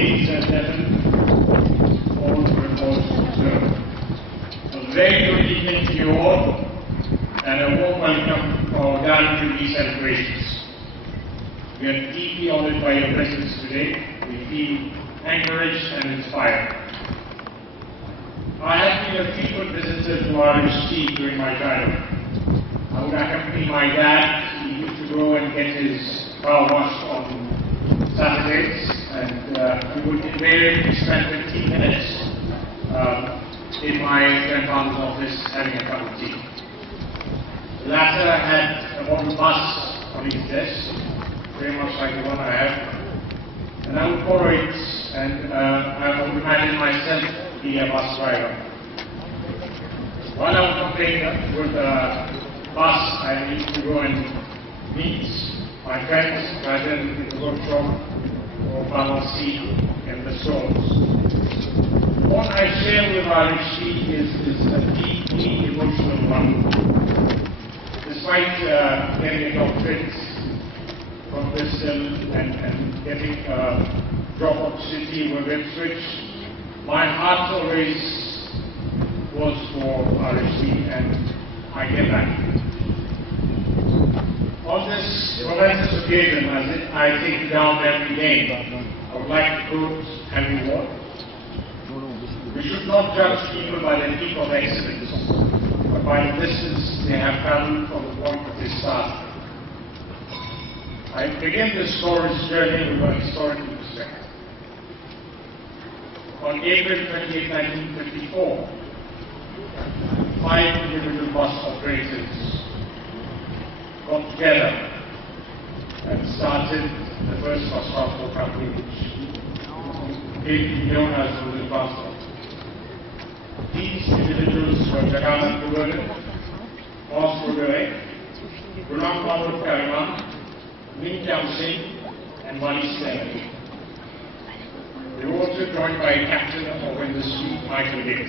ladies and gentlemen, all reports observed. A very good evening to you all, and a warm welcome to our Gandhi Jubilee celebrations. We are deeply honored by your presence today. We feel encouraged and inspired. I have been a frequent visitor to RHT during my childhood. I would accompany my dad. He used to go and get his car washed on Saturdays, and we would invariably spend 15 minutes in my grandfather's office having a cup of tea. The latter had a model bus on his desk, very much like the one I have, and I would follow it, and I would imagine myself to be a bus driver. While I was playing with the bus, I used to go and meet my friends, either in the workshop or pharmacy in the stores. What I share with RHT is a deeply emotional one. Despite getting a doctorate from Bristol and getting a job opportunity with Ipswich, my heart always was for RHT, and I get that. On this momentous occasion, as I take down every game, I would like to quote Henry Ward. We should not judge people by their peak of excellence, but by the distance they have traveled from the point of their start. I begin this story's journey with a historical perspective. On April 28, 1954, 5 individual bus operators got together and started the first bus transport company, which came to be known as Rural Transport. These individuals were Jagannath Govardhan, Moss Rogare, Ghulam Mahmud Kariman, Min Kyan Singh, and Wali Stanley. They were also joined by Captain of Industry Michael Dick.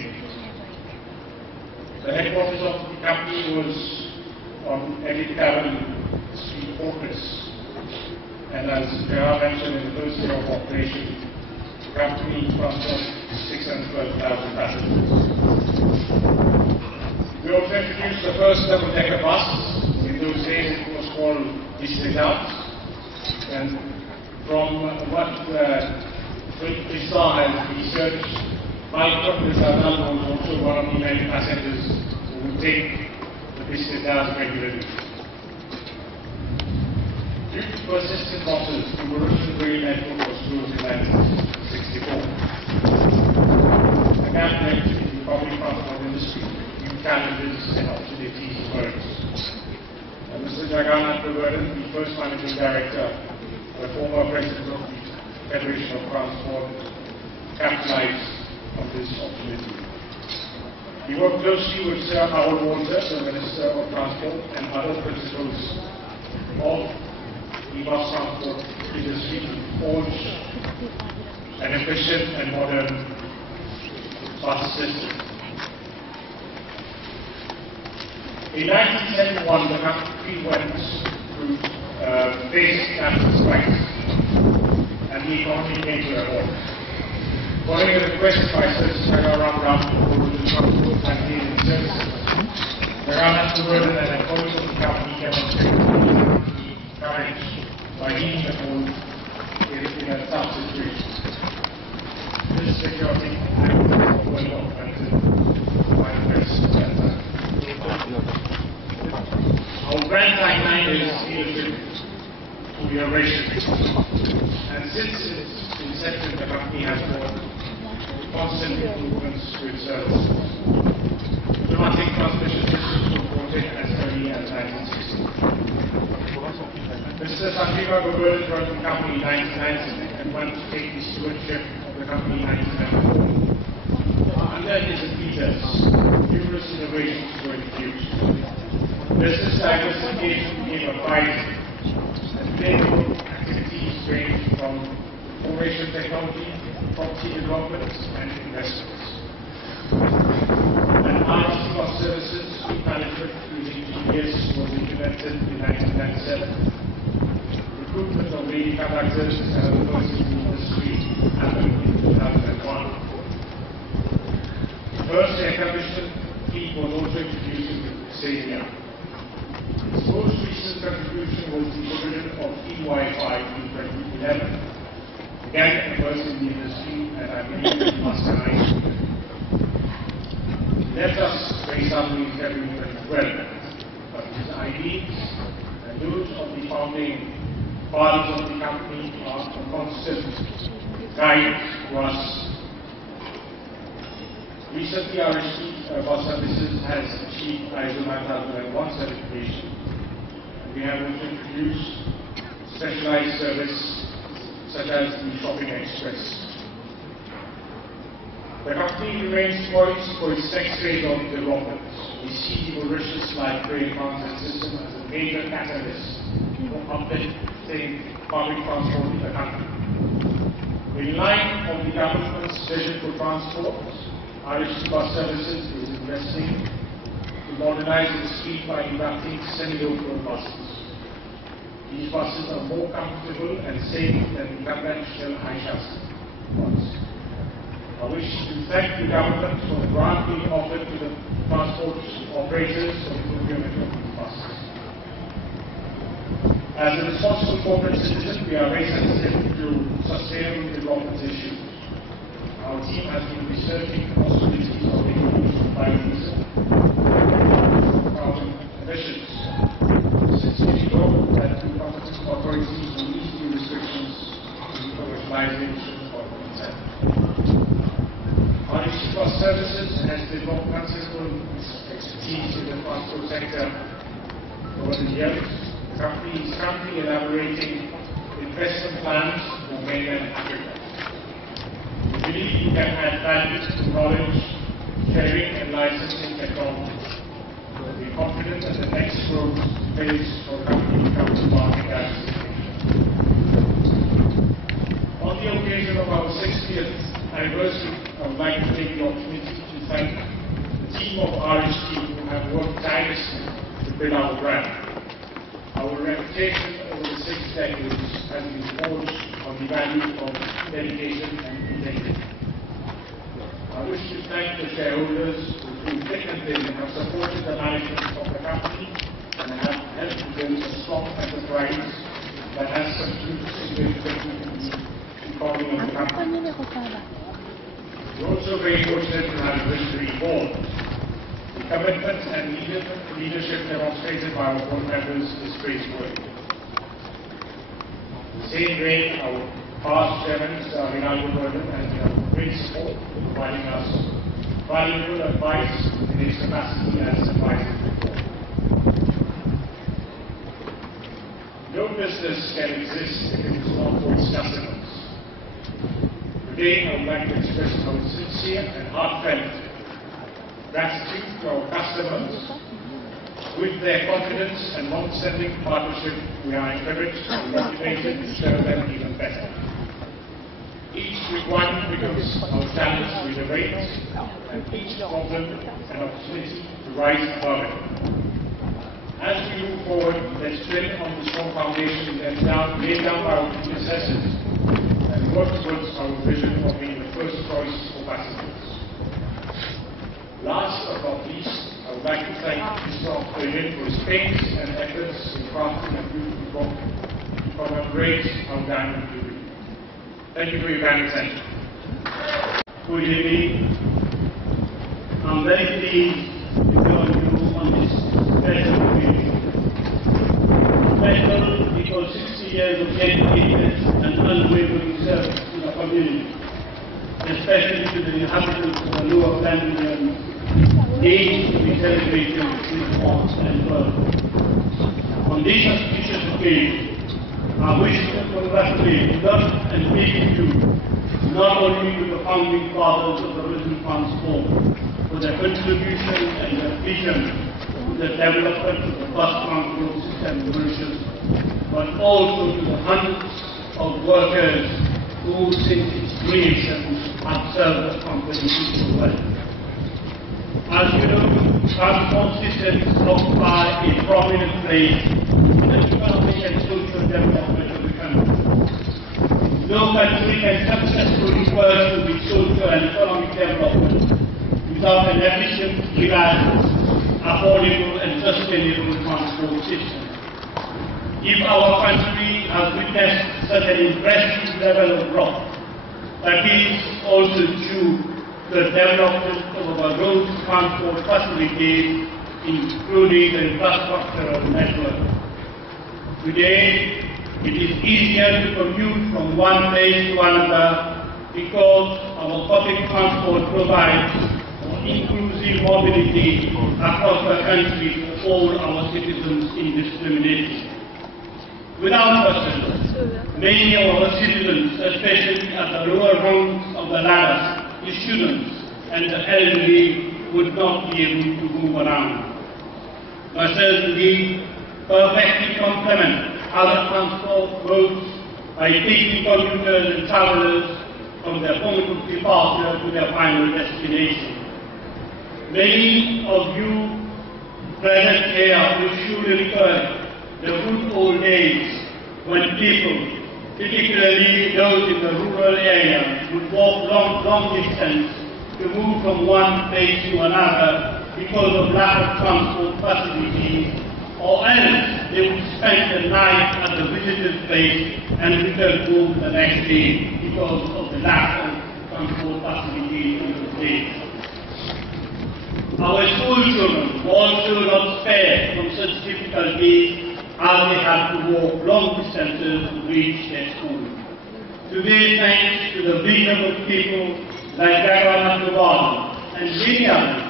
The headquarters of the company was on Edith Cavern Street Fortress, and as Gerard mentioned, in the first year of operation, the company transported 612,000 passengers. We also introduced the first double-decker bus. In those days it was called District Out, and from what Tristan has researched, Malcolm Rizadal was also one of the many passengers who would take the District Out regularly. Due to persistent losses, the Mauritian Rail Network was closed in 1964. The gap left in the public transport industry new challenges and opportunities emerged. Mr. Jagannath Govardhan, the first managing director, the former president of the Federation of Transport, capitalized on this opportunity. He worked closely with Sir Howard Walter, the Minister of Transport, and other principals of the bus transport industry to forge an efficient and modern bus system. In 1971, the country went through basic national strikes, and the economy came to a halt. Following a request by Sir Sagaram Ram for the transport and dealing services, Jagannath Govardhan and employees of the company demonstrated courage by leading the whole in a tough situation. This security was not granted by the best at that time. Our brand tagline is leadership to the operation, and since its inception, the company has brought constant improvements to its services. Automatic transmission systems were brought in as early as 1960. Mr. Sanjeeva Govardhan joined the company in 1990 and went to take the stewardship of the company in 1994. Under his impetus, numerous innovations were introduced. Business diversification became a priority, and today activities range from information technology, property development, and investments. And RHT Bus Services Fleet Management using GPS was implemented in 1997. Recruitment of lady conductors and other persons in the industry happened same year. Its most recent contribution was the provision of free Wi-Fi in 2011. Again, a first in the industry, and I believe it must arise. Let us very suddenly in February 2012, but his ideas and those of the founding fathers of the company are a constant guide to us. Recently, RHT Bus Services has achieved ISO 9001 certification. We have also introduced specialized service such as the Shopping Express. The company remains poised for its next phase of development. We see the Mauritius Light Rail Transit System as a major catalyst for uplifting public transport in the country. In line of the government's vision for transport, RHT Bus Services is investing to modernize its fleet by inducting semi-local buses. These buses are more comfortable and safe than the conventional high-chassis ones. I wish to thank the government for the grant being offered to the transport operators for the procurement of these buses. As a responsible corporate citizen, we are very sensitive to sustainable development issues. Our team has been researching the possibilities of the use of biodiesel carbon emissions. Since we know that the competent authorities will ease the restrictions to the commercialization of consent. RHT Bus Services has developed considerable expertise in the transport sector over the years. The company is currently elaborating investment plans for mainland Africa. We believe we can add value to knowledge, sharing and licensing technology. We are confident that the next growth phase for the company will come to market as on the occasion of our 60th anniversary, I would like to take the opportunity to thank the team of RHT who have worked tirelessly to build our brand. Our reputation over the 6 decades has been forged on the value of dedication and integrity. I wish to thank the shareholders who, through thick and thin, have supported the management of the company and have helped to build a strong enterprise that has contributed significantly to the economy of the company. We are also very fortunate to have a visionary board. The commitment and leadership demonstrated by our board members is praiseworthy. In the same vein, our past chairman, Mr. Rinaldo Burden, has been of great support, providing us valuable advice in his capacity as advisor before. No business can exist if it is not for its customers. Today, I would like to express our sincere and heartfelt gratitude to our customers. With their confidence and long-standing partnership, we are encouraged and motivated to serve them even better. Each requirement becomes our challenge to innovate, and each problem an opportunity to rise above it. As we move forward, let's build on the strong foundation laid down by our predecessors and work towards our vision of being the first choice for passengers. Last but not least, I would like to thank Mr. Australian for his pains and efforts in crafting a beautiful book to commemorate our diamond jubilee. Thank you for your kind attention. Good evening. I'm very pleased to join you on this special occasion. Special because 60 years of dedicated and unwavering service to the community, especially to the inhabitants of the Lower Clandidate, days to be celebrated with warmth and love. On this auspicious occasion, I wish to congratulate, love and thank you not only to the founding fathers of the Mauritian transport for their contribution and their vision to the development of the bus transport system in Mauritius, but also to the hundreds of workers who, since its creation, have served the company so well. As you know, transport systems occupy a prominent place in the economic and social development of the country. No country can successfully pursue its social and economic development without an efficient, reliable, affordable and sustainable transport system. If our country has witnessed such an impressive level of growth, that is also due to the development of our road transport facilities, including the infrastructural network. Today, it is easier to commute from one place to another because our public transport provides inclusive mobility across the country for all our citizens indiscriminately. Without question, many of our citizens, especially at the lower rungs of the ladder, the students and the elderly, would not be able to move around. Buses indeed perfectly complement other transport modes by taking commuters and travelers from their point of departure to their final destination. Many of you present here will surely recall the good old days when people, particularly those in the rural area, would walk long distance to move from one place to another because of lack of transport facilities, or else they would spend the night at the visitor's place and return home the next day because of the lack of transport facilities in those days. Our school children were also not spared from such difficulties as they had to walk long distances to reach their school. Today, thanks to the vision of people like Jagannath Gowal and many others,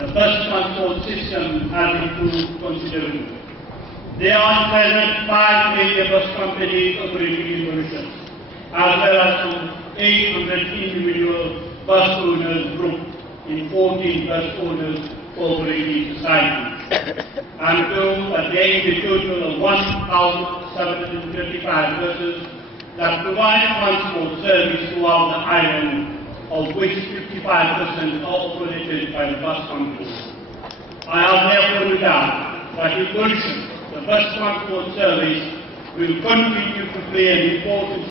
the bus transport system has improved considerably. There are present 5 major bus companies operating in Mauritius, as well as some 800 individual bus owners grouped in 14 bus owners cooperative societies. I'm told that there is a total of 1,735 buses that provide transport service throughout the island, of which 55% are operated by the bus companies. I have therefore no doubt that in Mauritius, the bus transport service will continue to play an important